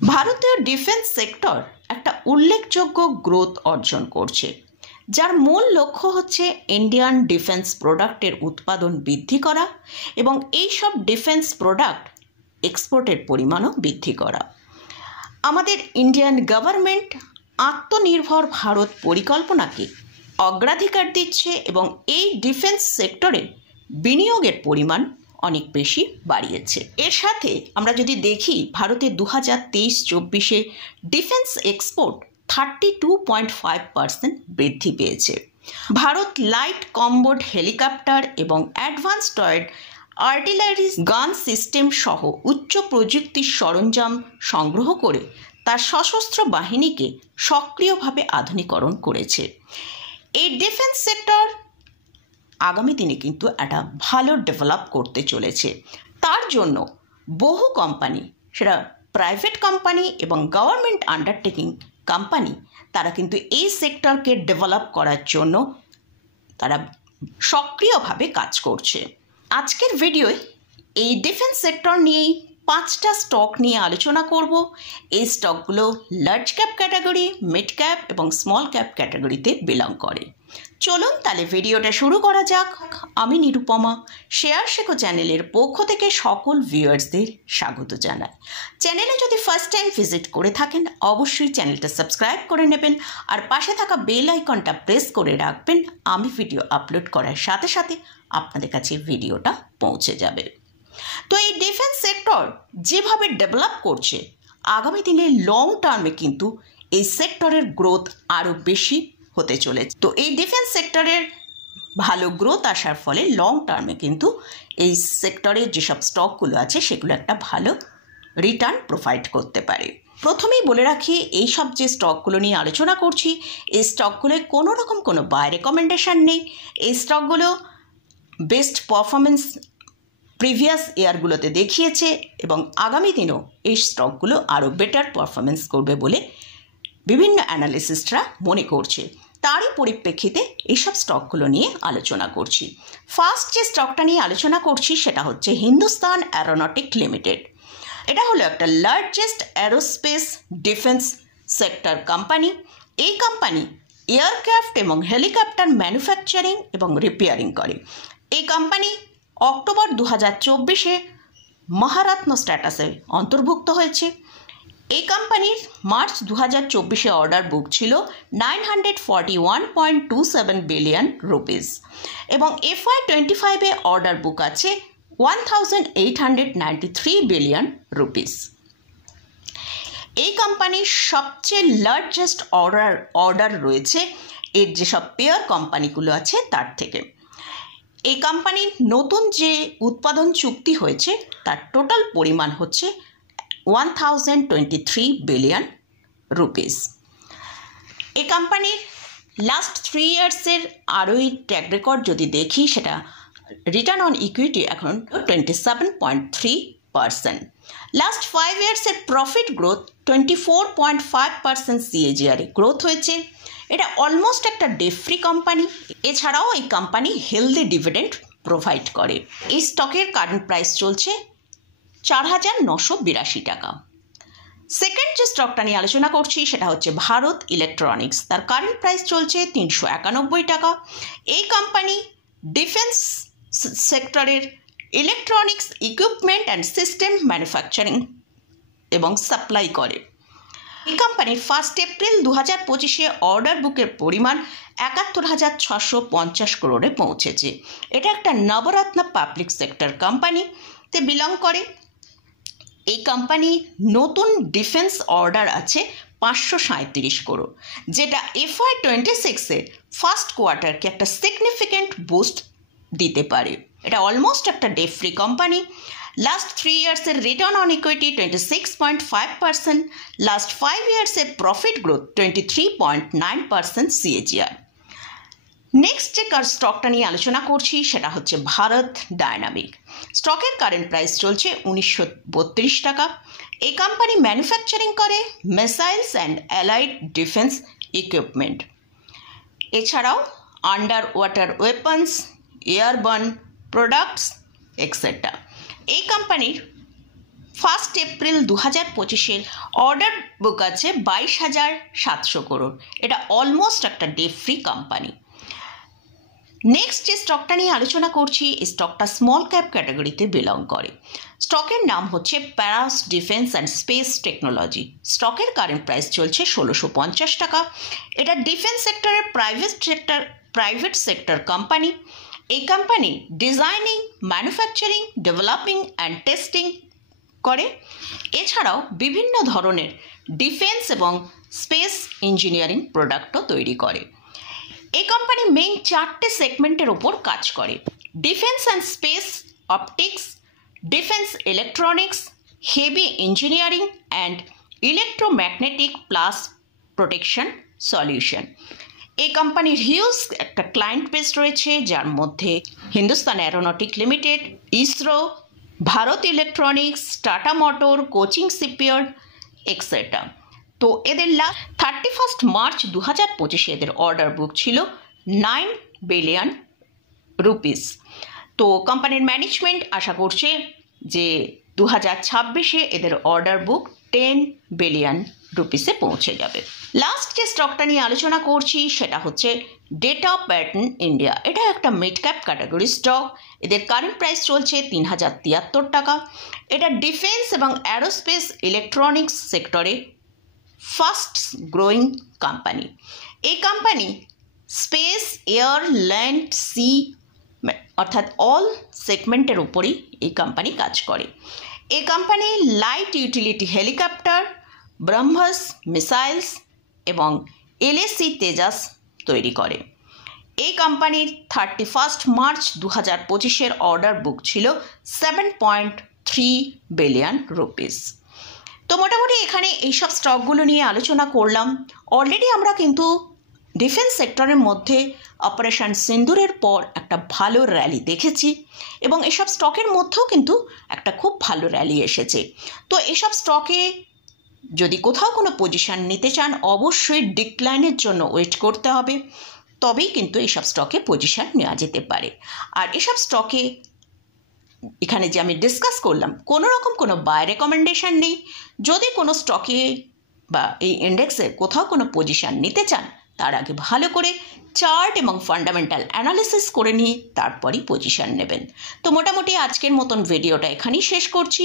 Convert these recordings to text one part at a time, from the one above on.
ভারতীয় defence sector একটা উল্লেখযোগ্য গ্রোথ অর্জন করছে, যার মূল লক্ষ্য হচ্ছে ইন্ডিয়ান ডিফেন্স প্রোডাক্টের উৎপাদন বৃদ্ধি করা এবং এই সব ডিফেন্স প্রোডাক্ট এক্সপোর্টের পরিমাণও বৃদ্ধি করা। আমাদের ইন্ডিয়ান গভর্নমেন্ট আত্মনির্ভর ভারত পরিকল্পনাকে অগ্রাধিকার দিচ্ছে এবং এই ডিফেন্স সেক্টরে বিনিয়োগের পরিমাণ অনেক বেশি বাড়িয়েছে। এর সাথে আমরা যদি দেখি ভারতের 2023-24 ডিফেন্স এক্সপোর্ট 32.5% বৃদ্ধি পেয়েছে। ভারত লাইট কম্বোড হেলিকপ্টার এবং অ্যাডভান্সড আর্টিলারি গান সিস্টেম সহ উচ্চ প্রযুক্তির সরঞ্জাম সংগ্রহ করে তার সশস্ত্র বাহিনীকে সক্রিয়ভাবে আধুনিকরণ করেছে। এই ডিফেন্স সেক্টর আগামী দিনে কিন্তু একটা ভালো ডেভেলপ করতে চলেছে। তার জন্য বহু কোম্পানি, সেটা প্রাইভেট কোম্পানি এবং গভর্নমেন্ট আন্ডারটেকিং কোম্পানি, তারা কিন্তু এই সেক্টরকে ডেভেলপ করার জন্য তারা সক্রিয়ভাবে কাজ করছে। আজকের ভিডিওয় এই ডিফেন্স সেক্টর নিয়েই 5টা স্টক নিয়ে আলোচনা করব। এই স্টকগুলো large cap category, mid cap এবং স্মল ক্যাপ ক্যাটাগরিতে বিলং করে। চলুন তাহলে ভিডিওটা শুরু করা যাক। আমি নিরুপমা, শেয়ার শেখো চ্যানেলের পক্ষ থেকে সকল ভিউয়ার্সদের স্বাগত জানাই। চ্যানেলে যদি ফার্স্ট টাইম ভিজিট করে থাকেন অবশ্যই চ্যানেলটা সাবস্ক্রাইব করে নেবেন আর পাশে থাকা বেল আইকনটা প্রেস করে রাখবেন। আমি ভিডিও আপলোড করার সাথে সাথে আপনাদের কাছে ভিডিওটা পৌঁছে যাবে। তো এই ডিফেন্স সেক্টর যেভাবে ডেভেলপ করছে, আগামী দিনে লং টার্মে কিন্তু এই সেক্টরের গ্রোথ আরও বেশি হতে চলেছে। তো এই ডিফেন্স সেক্টরের ভালো গ্রোথ আসার ফলে লং টার্মে কিন্তু এই সেক্টরের যেসব স্টকগুলো আছে সেগুলো একটা ভালো রিটার্ন প্রোভাইড করতে পারে। প্রথমেই বলে রাখি, এই সব যে স্টকগুলো নিয়ে আলোচনা করছি, এই স্টকগুলোয় কোনো রকম কোনো বাই রেকমেন্ডেশন নেই। এই স্টকগুলো বেস্ট পারফরমেন্স প্রিভিয়াস ইয়ারগুলোতে দেখিয়েছে এবং আগামী দিনেও এই স্টকগুলো আরও বেটার পারফরমেন্স করবে বলে বিভিন্ন অ্যানালিস্টরা মনে করছে। তারই পরিপ্রেক্ষিতে এইসব স্টকগুলো নিয়ে আলোচনা করছি। ফার্স্ট যে স্টকটা নিয়ে আলোচনা করছি সেটা হচ্ছে হিন্দুস্তান অ্যারোনটিক লিমিটেড। এটা হলো একটা largest aerospace defence sector company. এই কোম্পানি এয়ারক্রাফট এবং হেলিকপ্টার ম্যানুফ্যাকচারিং এবং রিপেয়ারিং করে। এই কোম্পানি অক্টোবর 2024 মহারত্ন স্ট্যাটাসে অন্তর্ভুক্ত হয়েছে। এই কোম্পানির মার্চ 2024 অর্ডার বুক ছিল 941.27 বিলিয়ন রুপিস এবং FY25 অর্ডার বুক আছে 1893 বিলিয়ন রুপিস। এই কোম্পানির সবচেয়ে লার্জেস্ট অর্ডার রয়েছে এর যেসব পেয়ার কোম্পানিগুলো আছে তার থেকে। এই কোম্পানির নতুন যে উৎপাদন চুক্তি হয়েছে তার টোটাল পরিমাণ হচ্ছে 1023 বিলিয়ন রুপিস। এই কোম্পানির লাস্ট 3 ইয়ার্সের আরওই ট্র্যাক রেকর্ড যদি দেখি, সেটা রিটার্ন অন ইকুইটি এখন 27.3%। লাস্ট 5 ইয়ার্সের প্রফিট গ্রোথ 24.5% CAGR গ্রোথ হয়েছে। এটা অলমোস্ট একটা ডেট ফ্রি কোম্পানি। এছাড়াও এই কোম্পানি হেলদি ডিভিডেন্ড প্রোভাইড করে। এই স্টকের কারেন্ট প্রাইস চলছে 4,982 টাকা। সেকেন্ড যে স্টকটা নিয়ে আলোচনা করছি সেটা হচ্ছে ভারত ইলেকট্রনিক্স। তার কারেন্ট প্রাইস চলছে 391 টাকা। এই কোম্পানি ডিফেন্স সেক্টরের electronics equipment and system manufacturing এবং সাপ্লাই করে। এই কোম্পানির 1 এপ্রিল 2025 অর্ডার বুকের পরিমাণ 71,650 crore পৌঁছেছে। এটা একটা নবরত্ন পাবলিক সেক্টর কোম্পানিতে বিলং করে। এই কোম্পানি নতুন ডিফেন্স অর্ডার আছে 537 crore, যেটা FY26 ফার্স্ট কোয়ার্টারকে একটা সিগনিফিক্যান্ট বুস্ট দিতে পারে। এটা অলমোস্ট একটা ডেট ফ্রি কোম্পানি। লাস্ট 3 ইয়ার্সের রিটার্ন অন ইকুইটি 26.5%। লাস্ট 5 ইয়ার্সের প্রফিট গ্রোথ 23.9% CAGR। নেক্সট যে স্টকটা নিয়ে আলোচনা করছি সেটা হচ্ছে ভারত ডায়নামিক। স্টকের কারেন্ট প্রাইস চলছে 1932 টাকা। এই কোম্পানি ম্যানুফ্যাকচারিং করে missiles and allied defence equipment, এছাড়াও under water weapons, airborne products etcetera. এই কোম্পানির 1 এপ্রিল 2025 অর্ডার বুক আছে 22,700 crore। এটা অলমোস্ট একটা ডে ফ্রি কোম্পানি। নেক্সট যে স্টকটা নিয়ে আলোচনা করছি, এই স্টকটা স্মল ক্যাপ ক্যাটাগরিতে বিলং করে। স্টকের নাম হচ্ছে প্যারাস ডিফেন্স অ্যান্ড স্পেস টেকনোলজি। স্টকের কারেন্ট প্রাইস চলছে 1650 টাকা। এটা ডিফেন্স সেক্টরের প্রাইভেট সেক্টর কোম্পানি। এই company designing, manufacturing, developing and testing করে। এছাড়াও বিভিন্ন ধরনের ডিফেন্স এবং স্পেস ইঞ্জিনিয়ারিং প্রোডাক্টও তৈরি করে। এই কোম্পানি মেইন 4টে সেগমেন্টের ওপর কাজ করে: defence and space optics, defence electronics, heavy engineering and electromagnetic plus protection solution. এই কোম্পানির হিউজ একটা ক্লায়েন্ট বেস রয়েছে, যার মধ্যে Hindustan aeronautic limited, ISRO, Bharat electronics, tata motor, coaching shipyard etcetera. তো এদের লাস্ট 31 মার্চ 2025 এদের অর্ডার বুক ছিল 9 বিলিয়ন রুপিস। তো কোম্পানির ম্যানেজমেন্ট আশা করছে যে 2026 এদের অর্ডার বুক 10 বিলিয়ন রুপিসে পৌঁছে যাবে। লাস্ট যে স্টকটা নিয়ে আলোচনা করছি সেটা হচ্ছে ডেটা প্যাটার্ন ইন্ডিয়া। এটা একটা মিড ক্যাপ ক্যাটাগরি স্টক। এদের কারেন্ট প্রাইস চলছে 3073 টাকা। এটা ডিফেন্স এবং অ্যারোস্পেস ইলেকট্রনিক্স সেক্টরে ফাস্ট গ্রোয়িং কোম্পানি। এই company space, air, land, sea অর্থাৎ অল সেগমেন্টের উপরেই এই কোম্পানি কাজ করে। এই company light utility helicopter, BrahMos missiles এবং এলএসি তেজাস তৈরি করে। এই কোম্পানির 31 মার্চ 2025 অর্ডার বুক ছিল 7.3 বিলিয়ন রুপিস। তো মোটামুটি এখানে এইসব স্টকগুলো নিয়ে আলোচনা করলাম। অলরেডি আমরা কিন্তু ডিফেন্স সেক্টরের মধ্যে অপারেশন সিন্দুরের পর একটা ভালো র্যালি দেখেছি এবং এসব স্টকের মধ্যেও কিন্তু একটা খুব ভালো র্যালি এসেছে। তো এসব স্টকে যদি কোথাও কোনো পজিশন নিতে চান, অবশ্যই ডিক্লাইনের জন্য ওয়েট করতে হবে, তবেই কিন্তু এইসব স্টকে পজিশন নেওয়া যেতে পারে। আর এসব স্টকে এখানে যে আমি ডিসকাস করলাম, কোনো রকম কোনো বাই রেকমেন্ডেশন নেই। যদি কোনো স্টকে বা এই ইন্ডেক্সের কোথাও কোনো পজিশন নিতে চান, তার আগে ভালো করে চার্ট এবং ফান্ডামেন্টাল অ্যানালিসিস করে নিয়ে তারপরই পজিশন নেবেন। তো মোটামুটি আজকের মতন ভিডিওটা এখানেই শেষ করছি।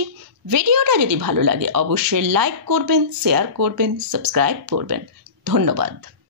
ভিডিওটা যদি ভালো লাগে অবশ্যই লাইক করবেন, শেয়ার করবেন, সাবস্ক্রাইব করবেন। ধন্যবাদ।